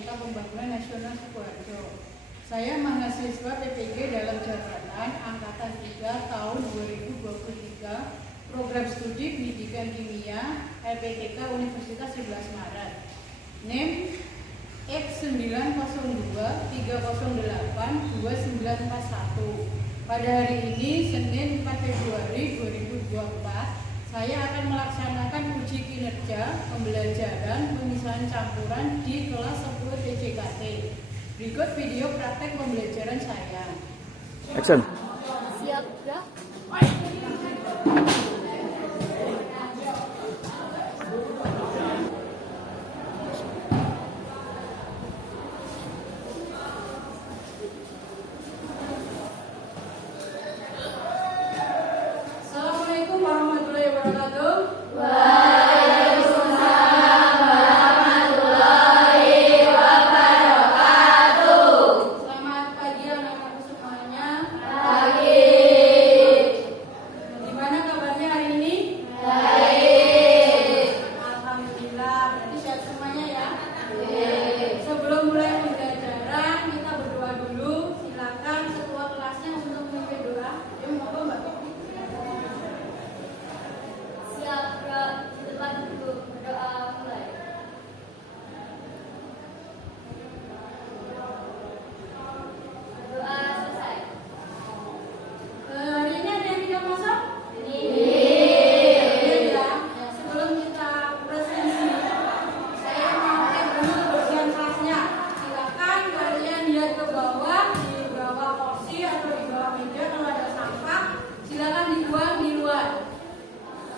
Pramuka Pembangunan Nasional Sukoharjo. Saya mahasiswa PPG dalam jabatan Angkatan 3 tahun 2023, Program Studi Pendidikan Kimia LPTK Universitas 11 Maret. NIM X902 308 2941. Pada hari ini, Senin 4 Februari 2024, saya akan melaksanakan uji kinerja pembelajaran pemisahan campuran di kelas 10 TJKT. Berikut video praktek pembelajaran saya. Action. Siap, udah? Assalamualaikum warahmatullahi wabarakatuh. Selamat pagi anak-anakku semuanya. Gimana kabarnya hari ini? Alhamdulillah, berarti sehat semuanya ya. Sebelum mulai pembelajaran, kita berdoa dulu. Silakan ketua kelasnya untuk memimpin doa. Yuk, monggo Mbak. Siap, Kak. Di depan dulu. Berdoa mulai. Doa selesai. Hari ini ada yang tidak masuk? Ini. Ya. Sebelum kita presentasi, saya mau cek dulu kebersihan kelasnya. Silakan kalian lihat ke bawah, di bawah kursi atau di bawah meja kalau ada sampah, silakan dibuang di luar.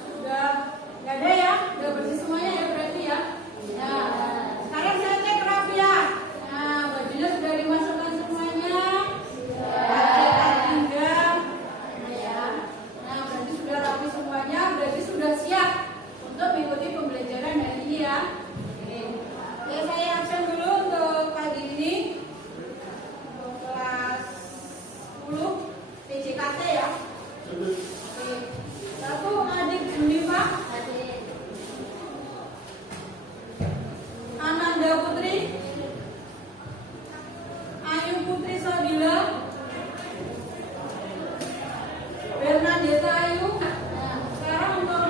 Sudah nggak ada ya? Udah bersih semuanya ya berarti ya? Nah, sekarang saya cek kerapian. Nah, bajunya sudah dimasukkan semuanya. Pakai pinggang. Ya. Nah, berarti sudah rapi semuanya, berarti sudah siap untuk mengikuti pembelajaran hari ini ya. Oke. Oke, saya absen dulu untuk pagi ini. Untuk kelas 10 TJKT ya. Oke. Satu adik Junifah, Ananda Putri, Ayu Putri Sabila, Bernadetta Ayu. Nah, sekarang untuk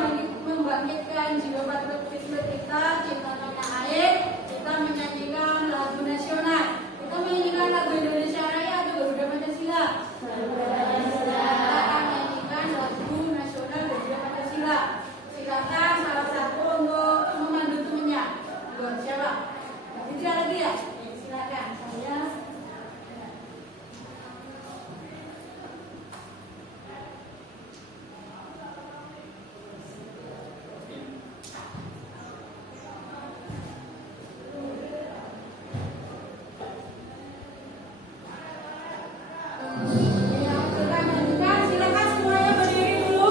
membangkitkan jiwa patriotisme kita, cinta tanah air, kita menyanyikan lagu nasional. Kita menyanyikan lagu Indonesia Raya atau Garuda Pancasila. Kita akan menyanyikan lagu nasional Garuda Pancasila. Silakan salah satu untuk memandu temannya. Buat siapa? Tidak lagi ya? Silakan. Saya. Silakan semuanya berdiri dulu.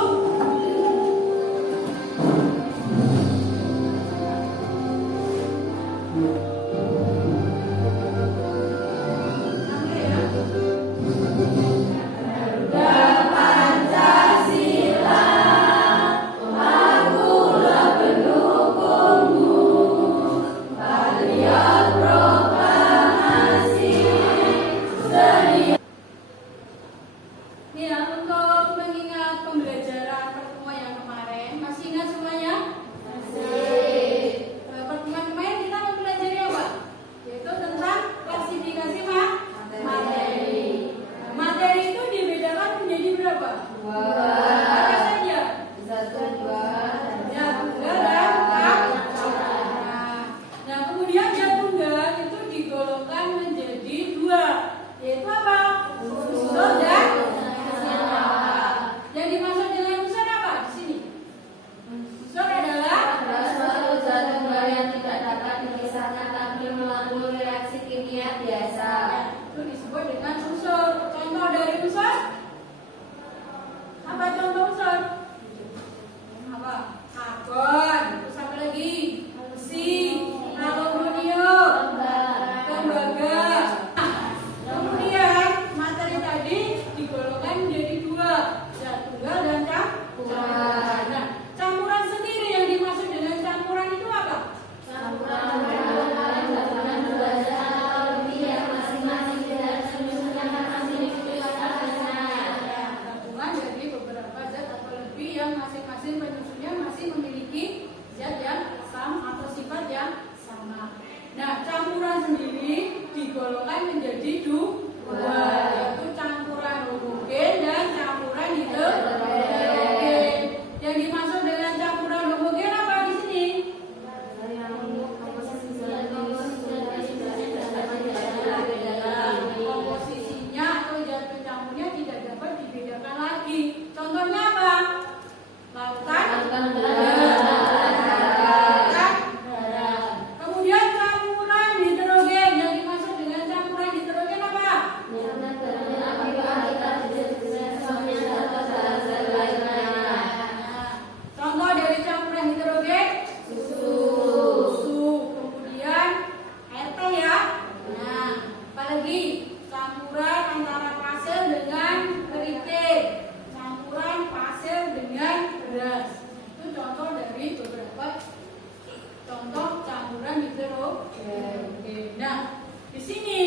yang masing-masing penyusunnya masih memiliki zat yang sama atau sifat yang sama. Nah, campuran sendiri digolongkan menjadi dua, yaitu campuran homogen dan campuran heterogen. Yang dimaksud dengan campuran homogen apa di sini? Komposisinya atau zat pencampurnya tidak dapat dibedakan lagi. Contohnya apa? Lautan, kemudian campuran heterogen. Yang dimaksud dengan campuran heterogen apa? Contoh dari campuran heterogen, susu, kemudian air teh ya. Nah, apalagi campuran antara pasir dengan keriting, campuran pasir dengan beras. Itu contoh dari beberapa contoh campuran heterogen. Nah, di sini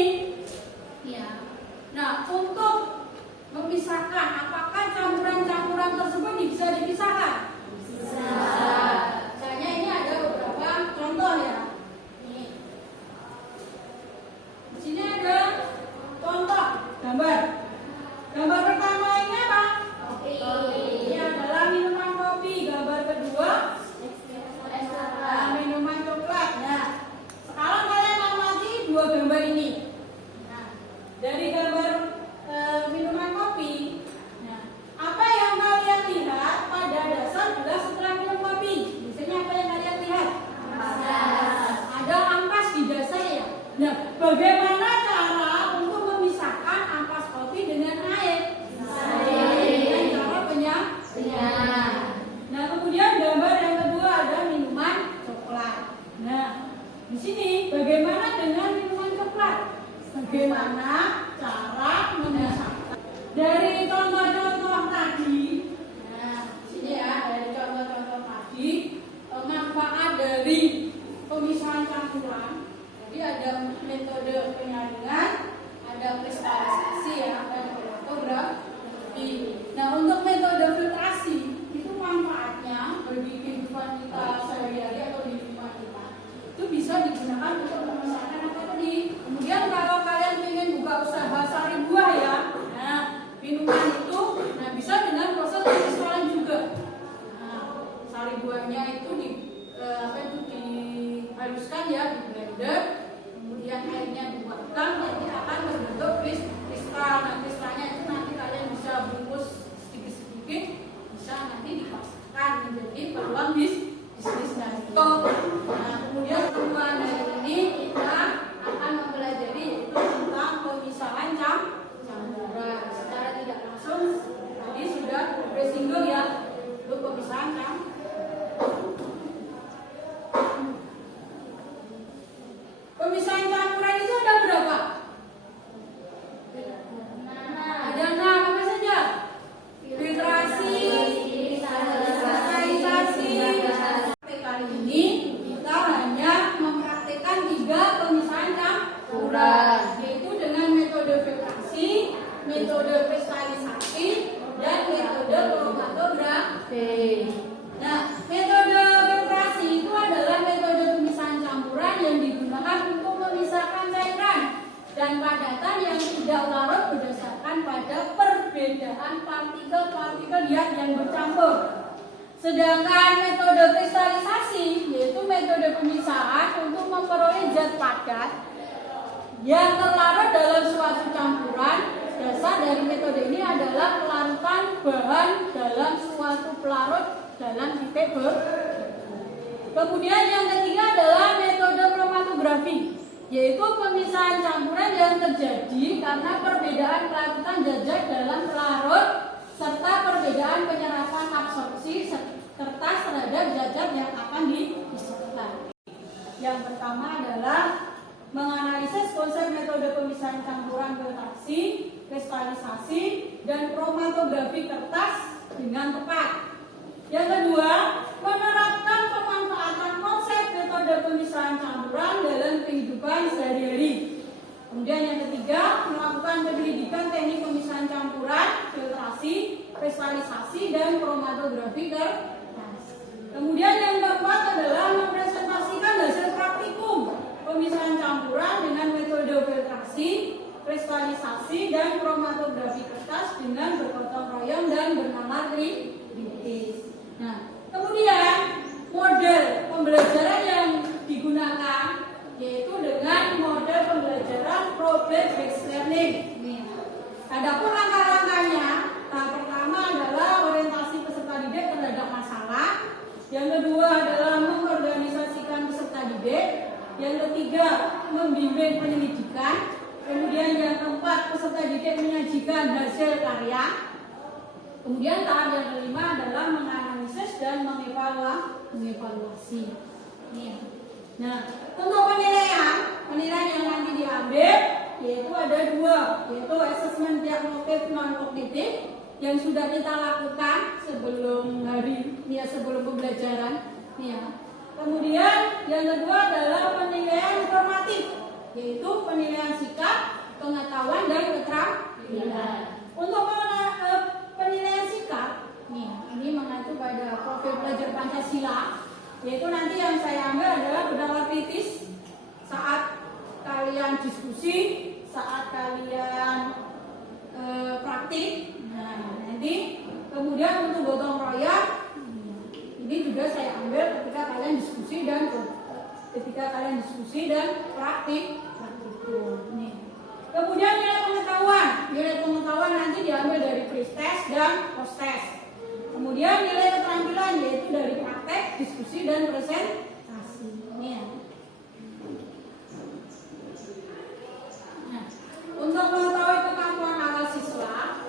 ya. Nah, untuk memisahkan apakah campuran-campuran tersebut bisa dipisahkan? Bisa. Misalnya ini ada beberapa contoh ya. Nih. Di sini ada contoh gambar. Gambar pertama ini apa? Ini adalah minuman kopi. Gambar kedua minuman coklat. Nah, sekarang kalian amati dua gambar ini. Nah, dari gambar minuman kopi, nah, apa yang kalian lihat pada dasar gelas setelah minum kopi? Biasanya apa yang kalian lihat? Ada ampas di dasarnya. Nah, bagaimana cara untuk memisahkan ampas kopi dengan air? Dengan cara penyaringan. Nah, kemudian gambar yang kedua ada minuman coklat. Nah, di sini bagaimana dengan minuman coklat? Bagaimana cara memisahkan? Dari contoh-contoh tadi, nah, sini ya, dari contoh-contoh tadi, manfaat dari pemisahan campuran. Jadi ada metode penyaringan, ada kristalisasi ya, dan kromatografi. Nah, untuk metode filtrasi itu manfaatnya bagi kehidupan kita sehari-hari atau di lingkungan kita itu bisa digunakan untuk memisahkan apa tadi. Kemudian kalau kalian ingin buka usaha sari buah ya, nah minuman itu, nah bisa dengan proses pengisahan juga. Nah, sari buahnya itu dihaluskan ya, di blender, kemudian airnya dibuatkan, nanti akan berbentuk kristal. Nah, kristalnya itu nanti kalian bisa bungkus sedikit-sedikit, bisa nanti dipasarkan menjadi peluang bisnis dan itu. Nah, kemudian temuan dari ini kita akan mempelajari yaitu tentang pemisahan campuran. Secara tidak langsung tadi sudah bersinggung ya untuk pemisahan campuran. Pemisahan campuran itu ada berapa? Ada 6, apa saja? Filtrasi, kristalisasi. Kali ini kita hanya mempraktikkan 3 pemisahan campuran, yaitu dengan metode filtrasi, metode kristalisasi, dan metode kromatografi. Nah, metode filtrasi itu adalah metode pemisahan campuran yang digunakan untuk memisahkan cairan dan padatan yang tidak larut berdasarkan pada perbedaan partikel-partikel yang bercampur. Sedangkan metode kristalisasi yaitu metode pemisahan untuk memperoleh zat padat yang terlarut dalam suatu campuran. Dasar dari metode ini adalah pelarutan bahan dalam suatu pelarut dalam titik Kemudian yang ketiga adalah metode kromatografi, yaitu pemisahan campuran yang terjadi karena perbedaan pelarutan zat-zat dalam pelarut serta perbedaan penyerapan absorpsi kertas terhadap zat-zat yang akan dipisahkan. Yang pertama adalah menganalisis konsep metode pemisahan campuran filtrasi, kristalisasi, dan kromatografi kertas dengan tepat. Yang kedua, menerapkan pemanfaatan konsep metode pemisahan campuran dalam kehidupan sehari-hari. Kemudian yang ketiga, melakukan penyelidikan teknik pemisahan campuran, filtrasi, kristalisasi dan kromatografi kertas. Kemudian yang keempat adalah mempresentasikan hasil praktikum pemisahan campuran dengan metode filtrasi, kristalisasi dan kromatografi kertas dengan bergotong royong dan bernalar kritis. Nah, kemudian model pembelajaran yang digunakan yaitu dengan model pembelajaran problem based learning. Adapun langkah-langkahnya, tahap pertama adalah orientasi peserta didik terhadap masalah. Yang kedua adalah mengorganisasikan peserta didik. Yang ketiga, membimbing penyelidikan. Kemudian yang keempat, peserta didik menyajikan hasil karya. Kemudian tahap yang kelima adalah menganalisis dan mengevaluasi. Nah, untuk penilaian yang nanti diambil yaitu ada dua, yaitu asesmen diagnostik non kognitif yang sudah kita lakukan sebelum sebelum pembelajaran. Kemudian yang kedua adalah penilaian informatif, yaitu penilaian sikap, pengetahuan dan keterampilan. Untuk penilaian sikap, ini mengacu pada profil pelajar Pancasila, yaitu nanti yang saya ambil adalah bernalar kritis saat kalian diskusi, saat kalian praktik. Nanti kemudian untuk gotong royong, ini juga saya ambil ketika kalian diskusi dan praktik. Kemudian nilai pengetahuan nanti diambil dari pre-test dan post-test. Kemudian nilai keterampilan yaitu dari praktek, diskusi dan presentasi. Untuk mengetahui kemampuan awal siswa,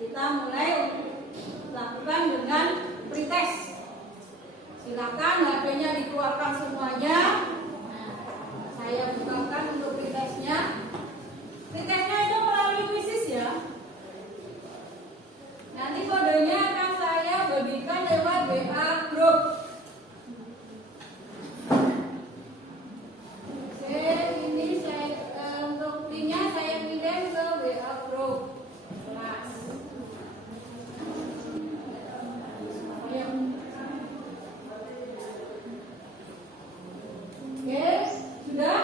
kita mulai lakukan dengan pretest. Silakan HP-nya dikeluarkan semuanya. Saya bukakan untuk pretestnya. Pretestnya itu melalui kuisis ya. Nanti kodenya akan saya bagikan lewat WA group. Ini untuk linknya saya kirim ke WA group kelas. Oke, sudah?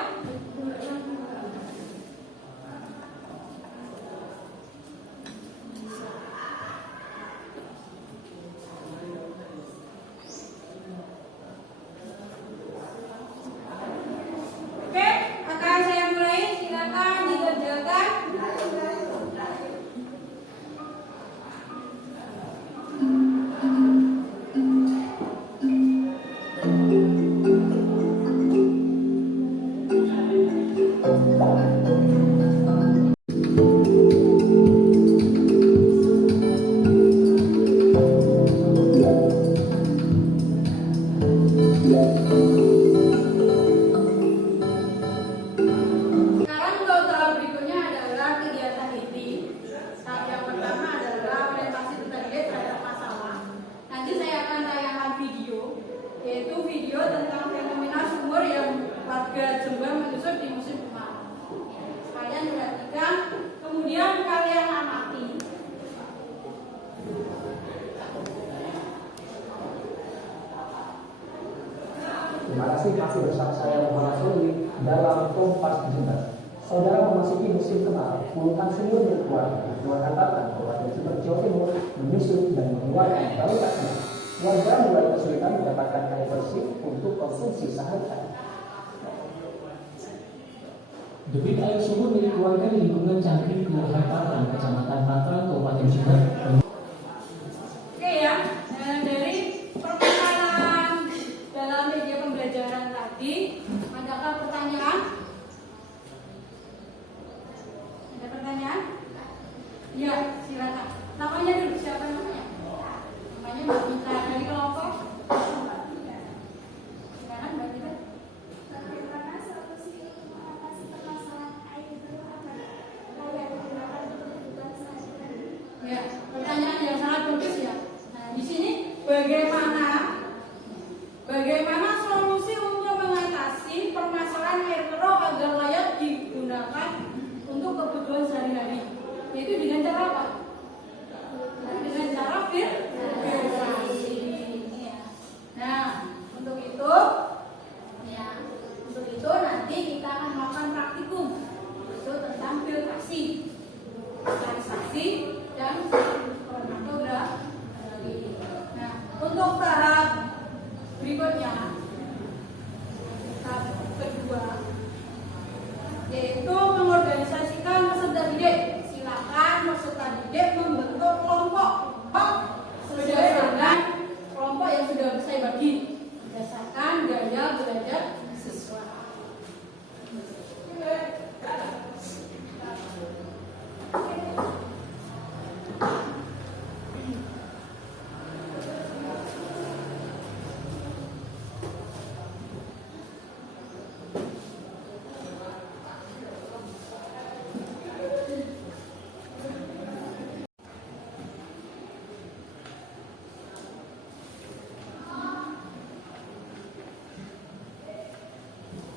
Terima kasih masih bersama saya Muhammad Soli dalam Kompas Digital. Saudara memasuki musim kemarau, puluhan senior berkeluarga kantatan Kabupaten Jember, Jawa Timur menyusut dan mengeluarkan bau tak sedap. Warga mulai kesulitan mendapatkan air bersih untuk konsumsi sehari-hari. Debit air sumur milik warga di lingkungan Cangkring, Kelurahan Patran, Kecamatan Patran, Kabupaten Jember. Oke ya, dari permasalahan dalam media pembelajaran tadi, adakah pertanyaan? Ada pertanyaan? Ya, silakan. Namanya dulu, siapa namanya? Namanya Mbak Mita dari kelompok. Silakan Mbak Mita. Bagaimana solusi untuk mengatasi permasalahan air berulang layak digunakan untuk kebutuhan sehari-hari? Ya, pertanyaan yang sangat bagus ya. Nah, di sini bagaimana solusi untuk mengatasi permasalahan air keruh agar layak digunakan untuk kebutuhan sehari-hari? Yaitu dengan cara apa? Untuk tahap berikutnya, tahap kedua, yaitu mengorganisasikan peserta didik. Silakan peserta didik membentuk kelompok berdasarkan kelompok yang sudah saya bagi berdasarkan gaya belajar siswa.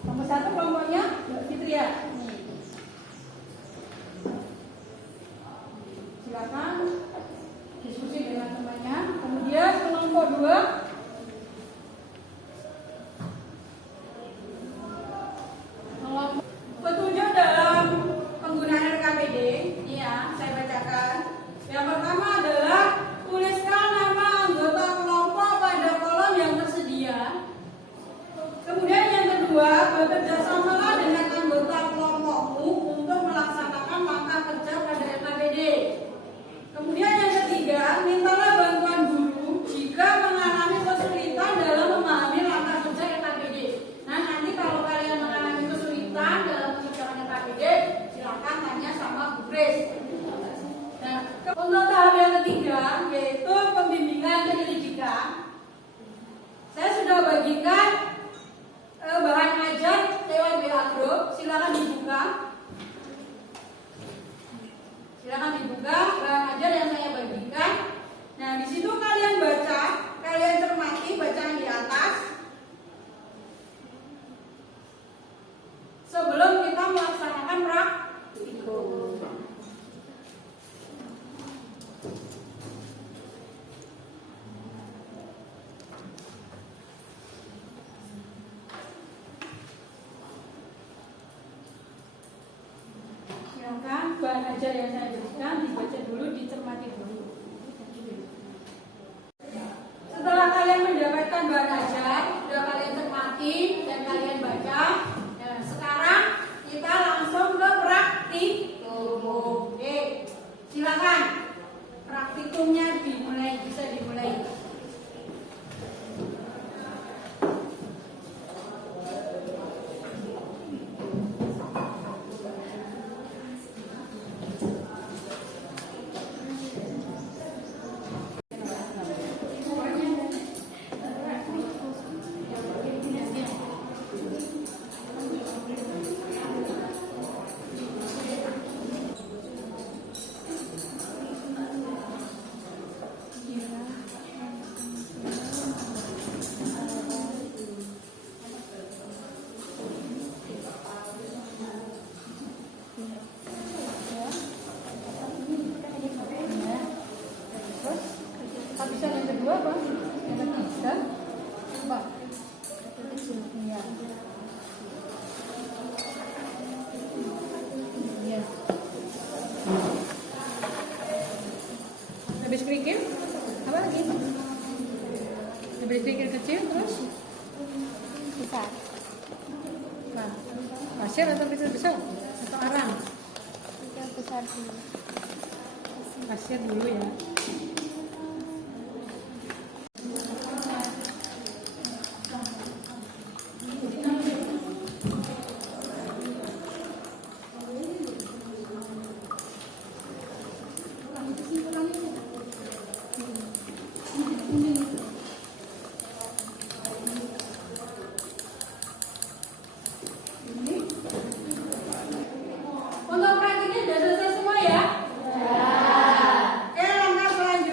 Nomor satu kelompoknya Mbak Fitria. Silakan diskusi dengan temannya. Kemudian kelompok dua, petunjuk dalam penggunaan RKPD. Ini ya, saya bacakan. Yang pertama adalah tuliskan nama anggota kelompok pada kolom yang tersedia. Kemudian yang kedua, bekerjasamalah dengan anggota kelompokmu untuk melaksanakan langkah kerja pada RKPD. Kemudian yang ketiga, mintalah bantuan guru jika mengalami kesulitan dalam memahami langkah kerja RKPD. Nah, nanti kalau kalian mengalami kesulitan dalam mengerjakan RKPD, silakan tanya sama Bu Kris. Nah, untuk tahap yang ketiga, yaitu pembimbingan penyelidikan. Saya sudah bagikan bahan ajar lewat WA Group. Silakan dibuka. Silakan dibuka bahan ajar yang saya bagikan. Nah, di situ kalian baca, kalian cermati bacaan di atas sebelum kita melaksanakan praktikum. Silakan bahan ajar yang saya berikan dibaca dulu, dicermati dulu. Setelah kalian mendapatkan bahan ajar, sudah kalian cermati dan kalian baca. Nah, sekarang kita langsung ke praktikum. Oke, silakan praktikumnya dimulai, bisa dimulai. Habisan yang kedua apa? Yang ketiga apa? Iya. Iya. Habis kerikil? Apa lagi? Habis kerikil kecil terus? Besar. Nah, pasir atau kecil besar? Atau arang? Yang besar dulu. Pasir dulu ya. Untuk praktiknya sudah selesai semua ya? Ya. Oke, langkah selanjutnya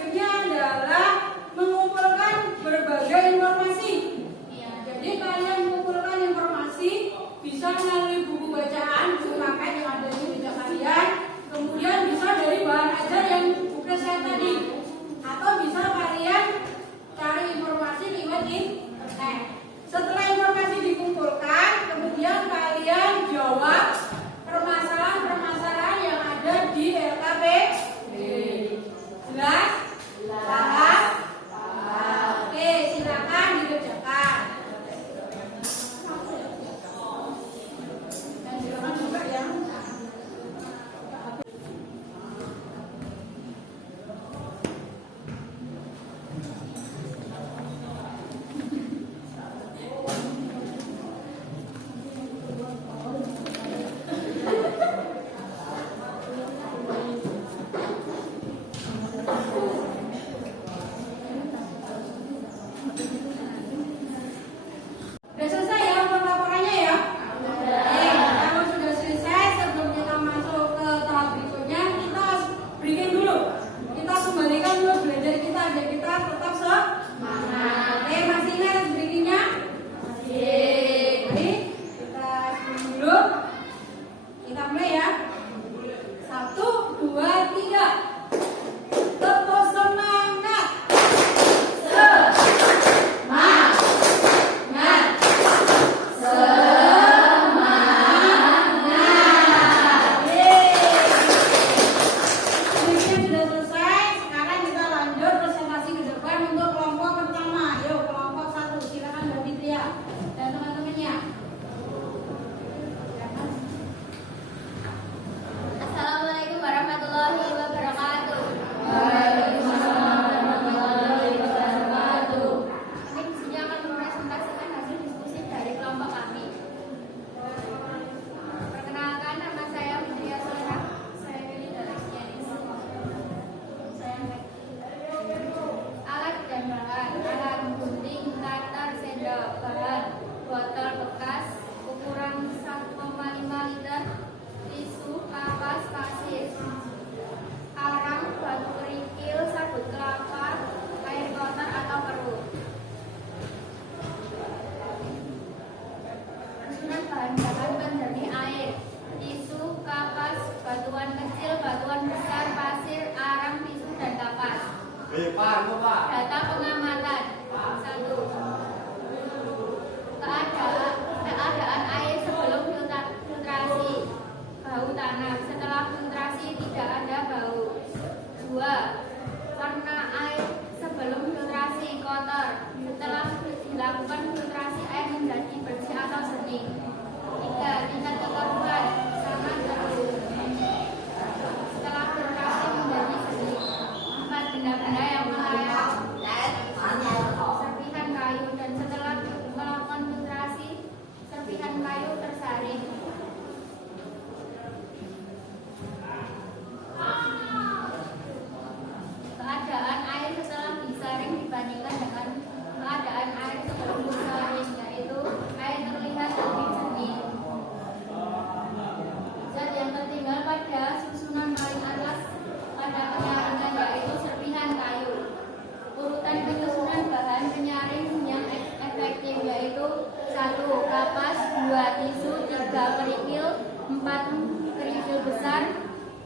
kapas, 2 tisu, 3 kerikil, 4 kerikil besar,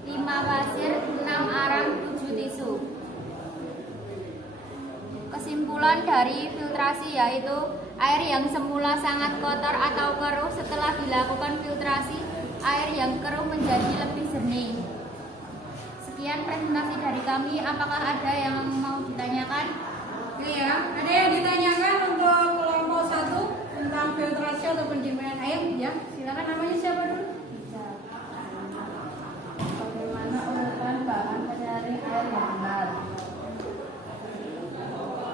5 pasir, 6 arang, 7 tisu. Kesimpulan dari filtrasi yaitu air yang semula sangat kotor atau keruh setelah dilakukan filtrasi, air yang keruh menjadi lebih jernih. Sekian presentasi dari kami. Apakah ada yang mau ditanyakan? Oke ya, ada yang ditanyakan untuk kelompok 1 tentang filtrasi atau penjernihan air ya? Silakan, namanya siapa dulu? Bagaimana urutan bahan penyaring air yang benar?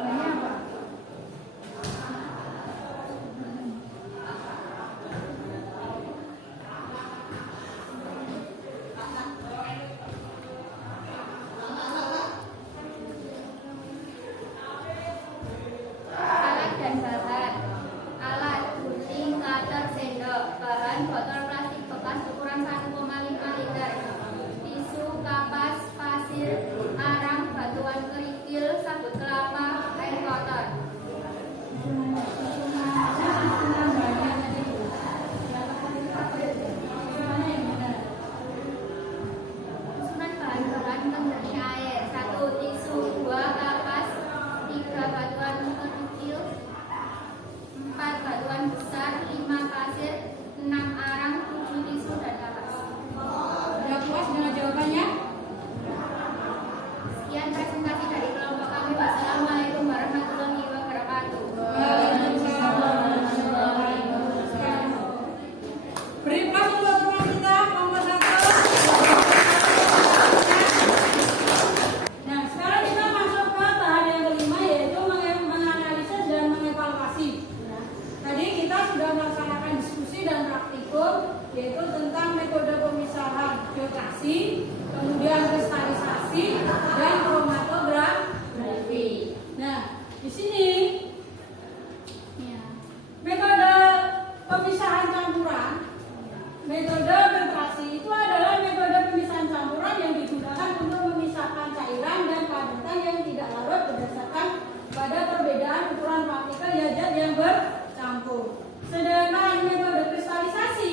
Namanya apa? Alat dan bahan. Alat gunting, cutter, sendok. Bahan botol plastik bekas ukuran 1,5 liter. Tisu, kapas, pasir, arang, batuan kerikil, sabut kelapa, air kotor. Susunan bahan-bahan penjernih air. 1 tisu, 2 kapas, 3 batuan kerikil, 4 batuan besar, 5 pasir, 6 arang, 7 tisu dan kapas. Sudah puas dengan jawabannya? Sekian presentasi dari kelompok kami. Wassalamualaikum warahmatullahi wabarakatuh. Beri pas untuk teman kita kelompok 1. Nah, sekarang kita masuk ke tahap yang kelima, yaitu menganalisis dan mengevaluasi. Tadi kita sudah melaksanakan diskusi dan praktikum, yaitu tentang metode pemisahan filtrasi, kemudian kristalisasi, dan kromatografi. Nah, di sini metode pemisahan campuran, metode filtrasi itu adalah metode pemisahan campuran yang digunakan untuk memisahkan cairan dan padatan yang tidak larut berdasarkan pada perbedaan ukuran partikel zat yang bercampur. Sedangkan metode kristalisasi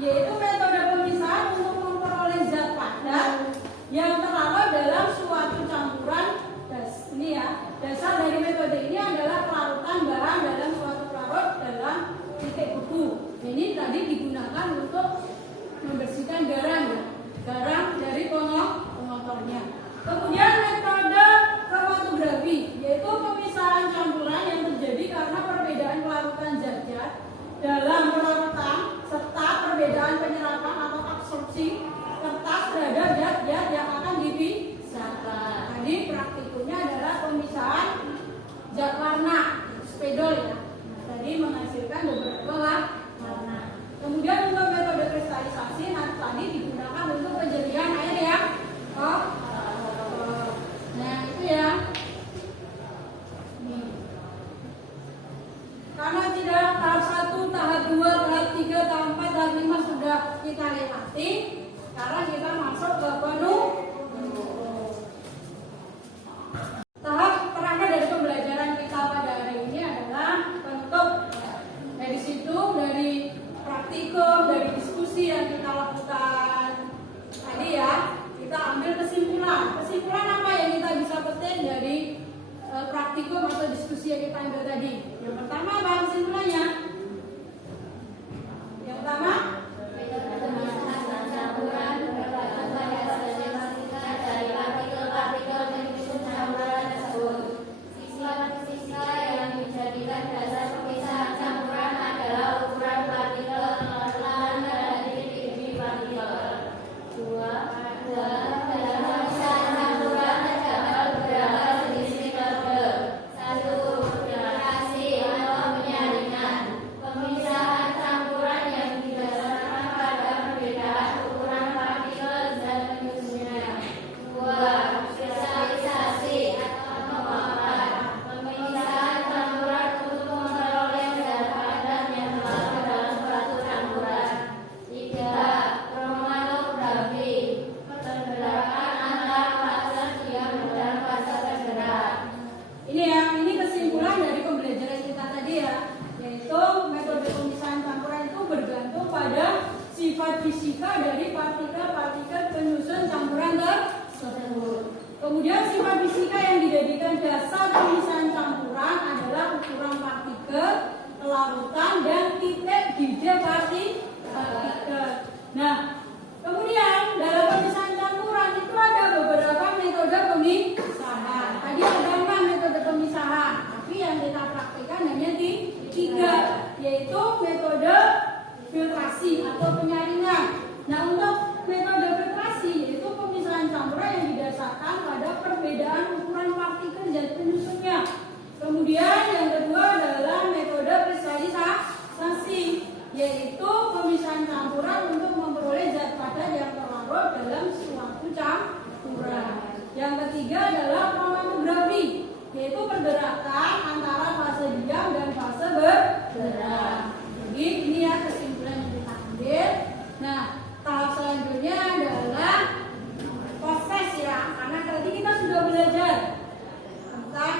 yaitu metode pemisahan untuk memperoleh zat padat yang terlarut dalam suatu campuran. Ini ya, dasar dari metode ini adalah pelarutan bahan dalam suatu pelarut dalam titik beku. Ini tadi digunakan untuk membersihkan garam ya, garam dari pengotornya. Kemudian metode kromatografi yaitu pemisahan campuran yang terjadi karena perbedaan pelarutan zat-zat dalam pelarutan serta perbedaan penyerapan atau absorpsi kertas terhadap zat-zat yang akan dipisahkan. Tadi praktikumnya adalah pemisahan zat warna spedol ya. Tadi menghasilkan beberapa warna. Kemudian untuk metode kristalisasi tadi digunakan untuk penjernihan air yang kotor. Nah itu ya. Nih. Karena tidak tahap 1, tahap 2, tahap 3, tahap 4, tahap 5 sudah kita lewati, sekarang kita masuk ke tahap terakhir dari pembelajaran kita pada hari ini adalah penutup. Dari situ, dari praktikum, dari diskusi yang kita lakukan tadi ya, kita ambil kesimpulan. Kesimpulan apa yang kita bisa petik dari praktikum atau diskusi yang kita ambil tadi? Yang pertama apa kesimpulannya? Yang pertama, Pemisahan campuran yang tidak waktu campuran. Yang ketiga adalah kromatografi, yaitu pergerakan antara fase diam dan fase bergerak. Jadi ini ya kesimpulan yang kita ambil. Nah, tahap selanjutnya adalah proses ya, karena tadi kita sudah belajar tentang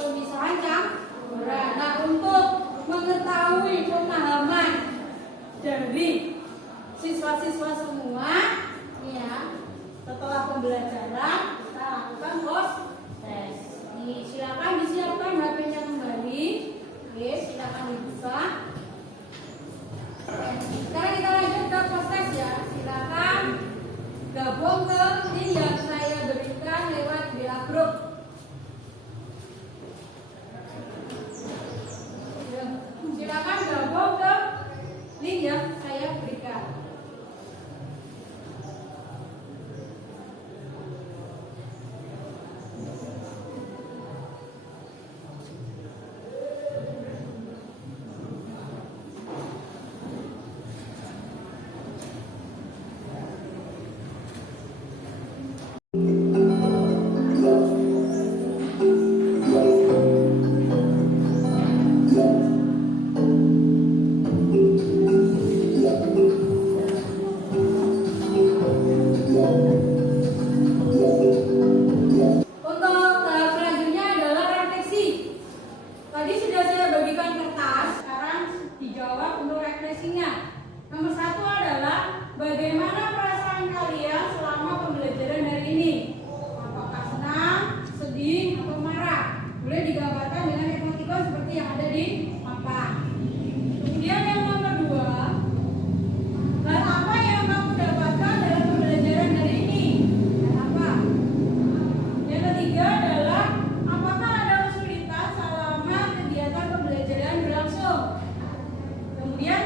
pemisahan campuran. Nah, untuk mengetahui pemahaman dari siswa-siswa semua, ya, setelah pembelajaran kita lakukan proses. Nih, silakan disiapkan HP-nya kembali. Oke, silakan dibuka. Sekarang kita lanjut ke proses ya. Silakan gabung ke link yang saya berikan lewat WA Group. Ya, silakan gabung ke link yang saya berikan. Untuk tahap selanjutnya adalah refleksi. Tadi sudah saya bagikan kertas, sekarang dijawab untuk refleksinya. Nomor 1 adalah bagaimana perasaan kalian selama pembelajaran hari ini? Apakah senang, sedih, atau marah? Boleh digambarkan dengan emotikon seperti yang ada di papan. Kemudian yang nomor 2, hal apa yang kamu dapatkan dalam pembelajaran hari ini? Hal apa? Yang ketiga adalah apakah ada kesulitan selama kegiatan pembelajaran berlangsung? Kemudian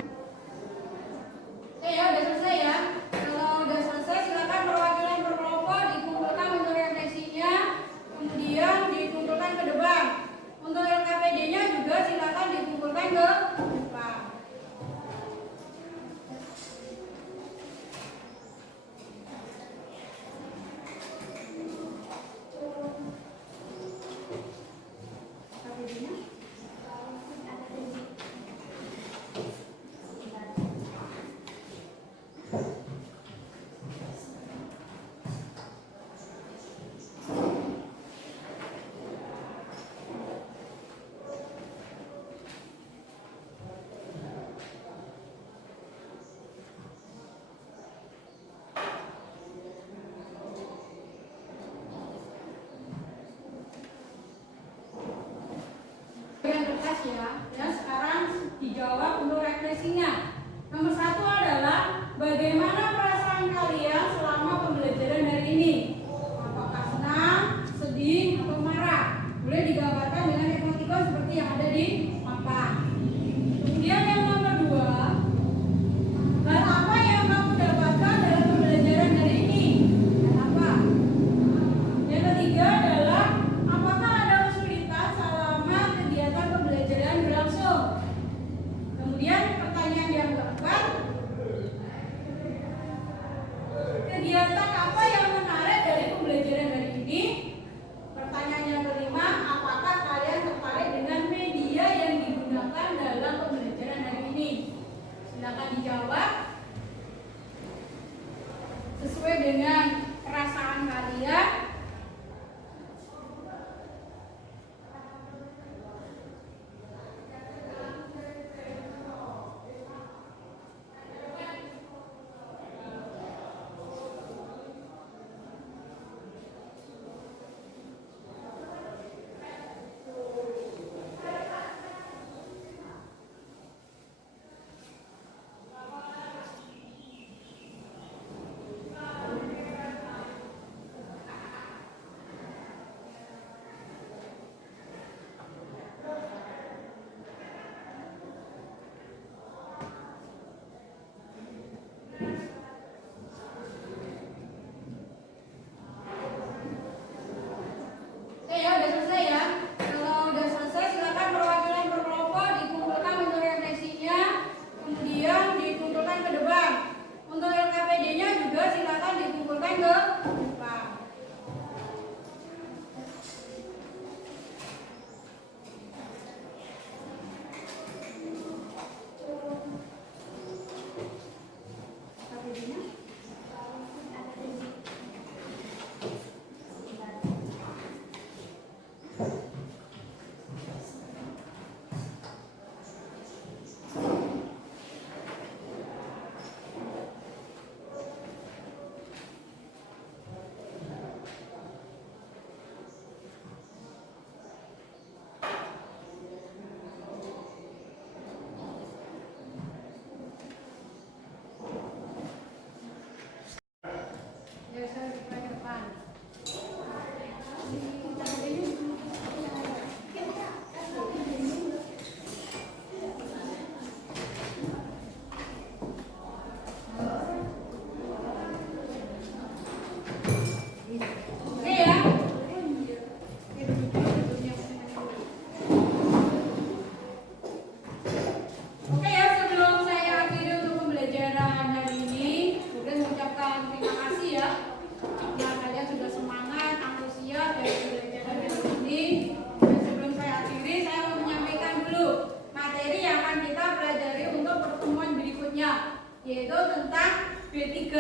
yaitu tentang B3,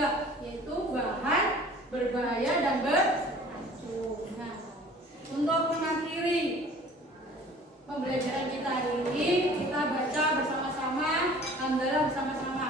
yaitu bahan berbahaya dan beracun. Nah, untuk mengakhiri pembelajaran kita ini, kita baca bersama-sama, alhamdulillah bersama-sama